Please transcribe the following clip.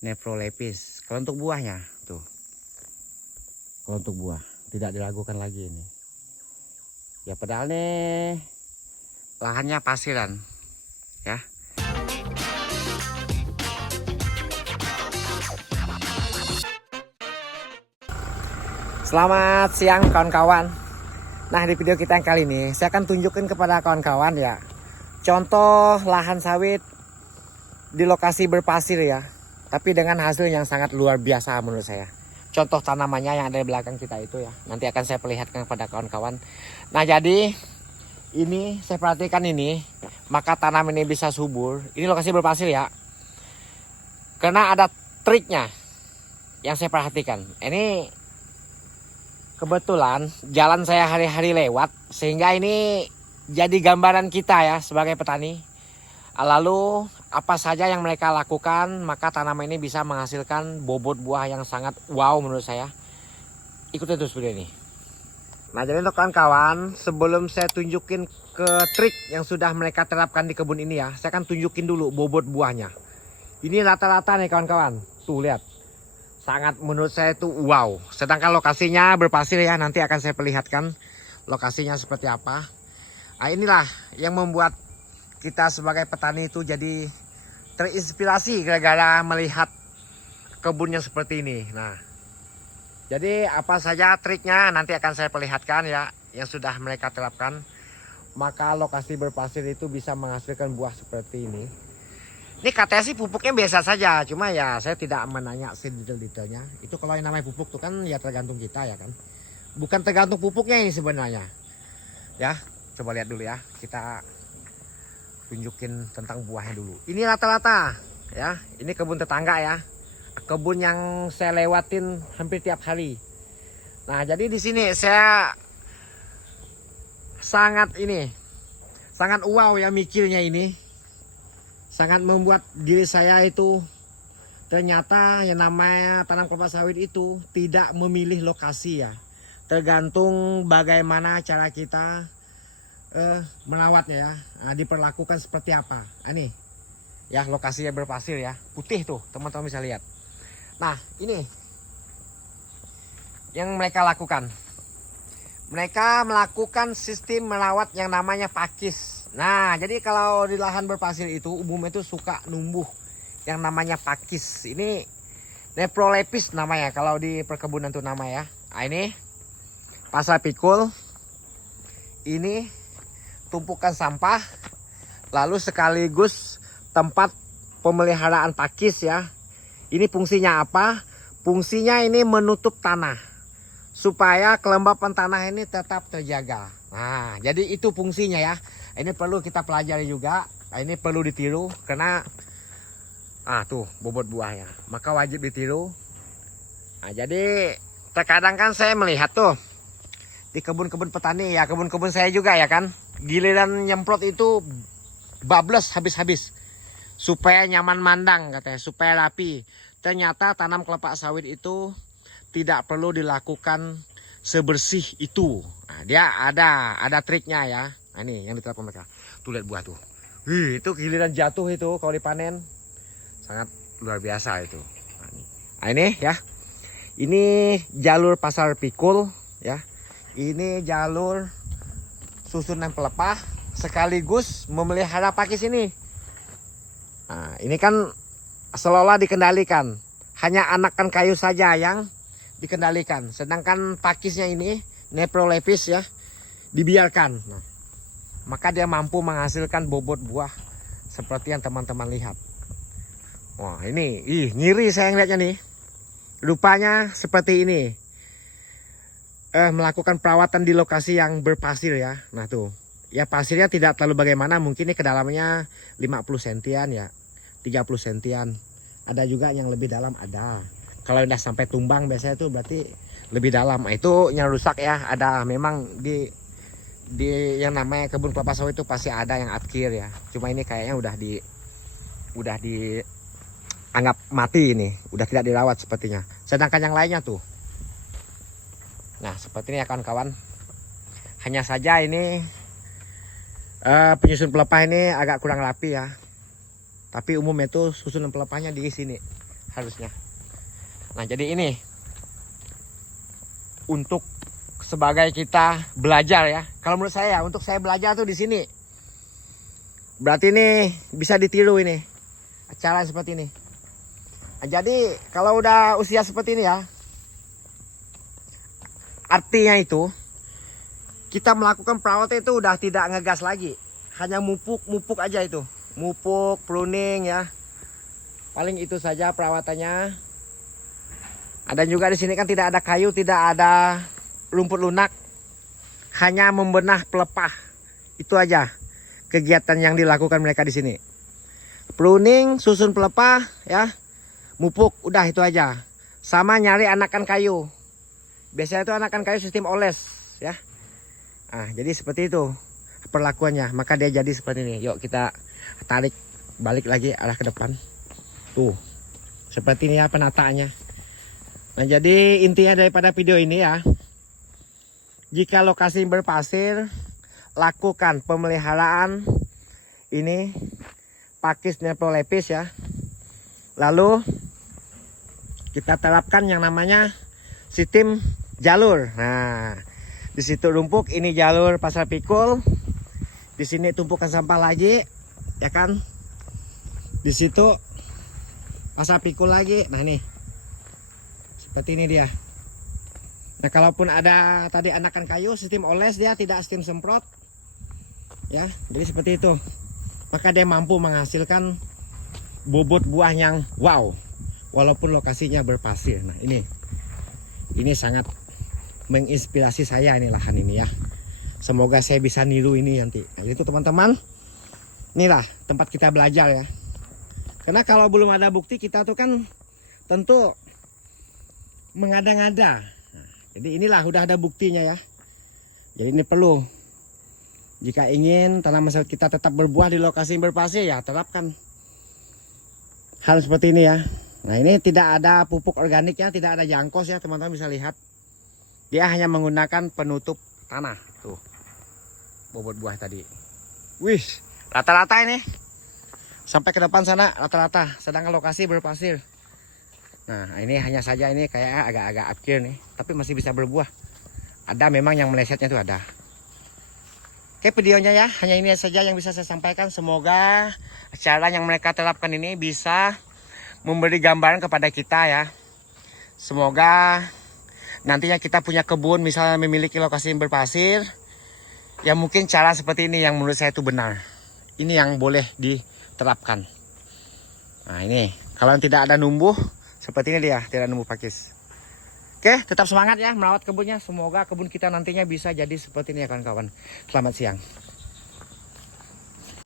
Nephrolepis. Kalau untuk buahnya tuh, kalau untuk buah tidak diragukan lagi ini. Ya padahal nih lahannya pasiran ya. Selamat siang kawan-kawan. Nah, di video kita yang kali ini saya akan tunjukin kepada kawan-kawan ya contoh lahan sawit di lokasi berpasir ya, tapi dengan hasil yang sangat luar biasa menurut saya. Contoh tanamannya yang ada di belakang kita itu ya, nanti akan saya perlihatkan kepada kawan-kawan. Nah, jadi ini saya perhatikan ini, maka tanam ini bisa subur. Ini lokasi berpasir ya, karena ada triknya yang saya perhatikan. Ini kebetulan jalan saya hari-hari lewat, sehingga ini jadi gambaran kita ya sebagai petani. Lalu apa saja yang mereka lakukan, maka tanaman ini bisa menghasilkan bobot buah yang sangat wow menurut saya. Ikuti terus video ini. Nah, jadi untuk kawan-kawan, sebelum saya tunjukin ke trik yang sudah mereka terapkan di kebun ini ya, saya akan tunjukin dulu bobot buahnya. Ini rata-rata nih kawan-kawan, tuh lihat. Sangat menurut saya itu wow. Sedangkan lokasinya berpasir ya, nanti akan saya perlihatkan lokasinya seperti apa. Nah, inilah yang membuat kita sebagai petani itu jadi terinspirasi gara-gara melihat kebunnya seperti ini. Nah, jadi apa saja triknya nanti akan saya perlihatkan ya, yang sudah mereka terapkan. Maka lokasi berpasir itu bisa menghasilkan buah seperti ini. Ini katanya sih pupuknya biasa saja, cuma ya saya tidak menanya sedetail-detailnya. Itu kalau yang namanya pupuk tuh kan ya tergantung kita ya kan. Bukan tergantung pupuknya ini sebenarnya. Ya, coba lihat dulu ya. Kita tunjukin tentang buahnya dulu. Ini rata-rata ya. Ini kebun tetangga ya. Kebun yang saya lewatin hampir tiap hari. Nah, jadi di sini saya sangat wow ya mikirnya ini. Sangat membuat diri saya itu ternyata yang namanya tanam kelapa sawit itu tidak memilih lokasi ya. Tergantung bagaimana cara kita merawatnya ya. Nah, diperlakukan seperti apa. Ini ya lokasinya berpasir ya, putih tuh teman-teman bisa lihat. Nah, ini yang mereka lakukan. Mereka melakukan sistem merawat yang namanya pakis. Nah, jadi kalau di lahan berpasir itu umumnya itu suka numbuh yang namanya pakis. Ini Nephrolepis namanya kalau di perkebunan tuh nama ya. Nah, ini pasar pikul. Ini tumpukan sampah, lalu sekaligus tempat pemeliharaan pakis ya. Ini fungsinya apa? Fungsinya ini menutup tanah supaya kelembapan tanah ini tetap terjaga. Nah, jadi itu fungsinya ya. Ini perlu kita pelajari juga. Nah, ini perlu ditiru karena tuh bobot buahnya, maka wajib ditiru. Nah, jadi terkadang kan saya melihat tuh di kebun-kebun petani ya, kebun-kebun saya juga ya kan, giliran nyemprot itu bablas habis-habis supaya nyaman mandang katanya, supaya rapi. Ternyata tanam kelapa sawit itu tidak perlu dilakukan sebersih itu. Nah, dia ada triknya ya. Nah, ini yang diterapkan mereka. Tuh lihat buah tuh. Itu giliran jatuh itu kalau dipanen sangat luar biasa itu. Nah, ini ya. Ini jalur pasar pikul ya. Ini jalur susunan pelepah sekaligus memelihara pakis ini. Nah, ini kan seolah dikendalikan. Hanya anakan kayu saja yang dikendalikan. Sedangkan pakisnya ini Nephrolepis ya dibiarkan. Nah, maka dia mampu menghasilkan bobot buah seperti yang teman-teman lihat. Wah, ini ngiri saya ngeliatnya nih. Rupanya seperti ini. Melakukan perawatan di lokasi yang berpasir ya. Nah tuh, ya pasirnya tidak terlalu bagaimana, mungkin ini kedalamannya 50 sentian ya, 30 sentian. Ada juga yang lebih dalam ada. Kalau udah sampai tumbang biasanya itu berarti lebih dalam. Nah, itu yang rusak ya. Ada memang di yang namanya kebun kelapa sawit itu pasti ada yang akhir ya. Cuma ini kayaknya udah dianggap mati ini, udah tidak dirawat sepertinya. Sedangkan yang lainnya tuh. Nah, seperti ini ya kawan-kawan. Hanya saja ini penyusun pelepah ini agak kurang rapi ya. Tapi umumnya itu susunan pelepahnya di sini. harusnya. Nah jadi ini untuk sebagai kita belajar ya. Kalau menurut saya, untuk saya belajar tuh di sini. Berarti ini bisa ditiru ini acara seperti ini. Nah, jadi kalau udah usia seperti ini ya, artinya itu kita melakukan perawatan itu udah tidak ngegas lagi, hanya mupuk aja itu, mupuk, pruning ya. Paling itu saja perawatannya. Ada juga di sini kan tidak ada kayu, tidak ada rumput lunak, hanya membenah pelepah. Itu aja kegiatan yang dilakukan mereka di sini. Pruning, susun pelepah ya, mupuk, udah itu aja. Sama nyari anakan kayu. Biasanya itu anakan kayu sistem oles ya. Nah, jadi seperti itu perlakuannya. Maka dia jadi seperti ini. Yuk kita tarik balik lagi arah ke depan. Tuh. Seperti ini ya penataannya. Nah, jadi intinya daripada video ini ya. Jika lokasi berpasir, lakukan pemeliharaan ini pakis Nephrolepis ya. Lalu kita terapkan yang namanya sistem jalur. Nah, di situ rumpuk, ini jalur pasar pikul. Di sini tumpukan sampah lagi, ya kan? Di situ pasar pikul lagi. Nah, nih. Seperti ini dia. Nah, kalaupun ada tadi anakan kayu, sistem oles dia tidak sistem semprot. Ya, jadi seperti itu. Maka dia mampu menghasilkan bobot buah yang wow, walaupun lokasinya berpasir. Nah, ini sangat menginspirasi saya ini lahan ini ya. Semoga saya bisa niru ini nanti. Nah, itu teman-teman, inilah tempat kita belajar ya. Karena kalau belum ada bukti, kita tuh kan tentu mengada-ngada. Nah, jadi inilah udah ada buktinya ya. Jadi ini perlu, jika ingin tanaman sawit kita tetap berbuah di lokasi yang berpasir ya, terapkan hal seperti ini ya. Nah, ini tidak ada pupuk organik ya, tidak ada jangkos ya, teman-teman bisa lihat. Dia hanya menggunakan penutup tanah. Tuh, bobot buah tadi. Wih, rata-rata ini. Sampai ke depan sana rata-rata, sedangkan lokasi berpasir. Nah, ini hanya saja ini kayak agak-agak akir nih, tapi masih bisa berbuah. Ada memang yang melesetnya tuh ada. Oke, videonya ya, hanya ini saja yang bisa saya sampaikan. Semoga cara yang mereka terapkan ini bisa memberi gambaran kepada kita ya. Semoga nantinya kita punya kebun, misalnya memiliki lokasi yang berpasir, ya mungkin cara seperti ini yang menurut saya itu benar. Ini yang boleh diterapkan. Nah, ini kalau tidak ada numbuh seperti ini dia, tidak numbuh pakis. Oke, tetap semangat ya merawat kebunnya. Semoga kebun kita nantinya bisa jadi seperti ini ya kawan-kawan. Selamat siang.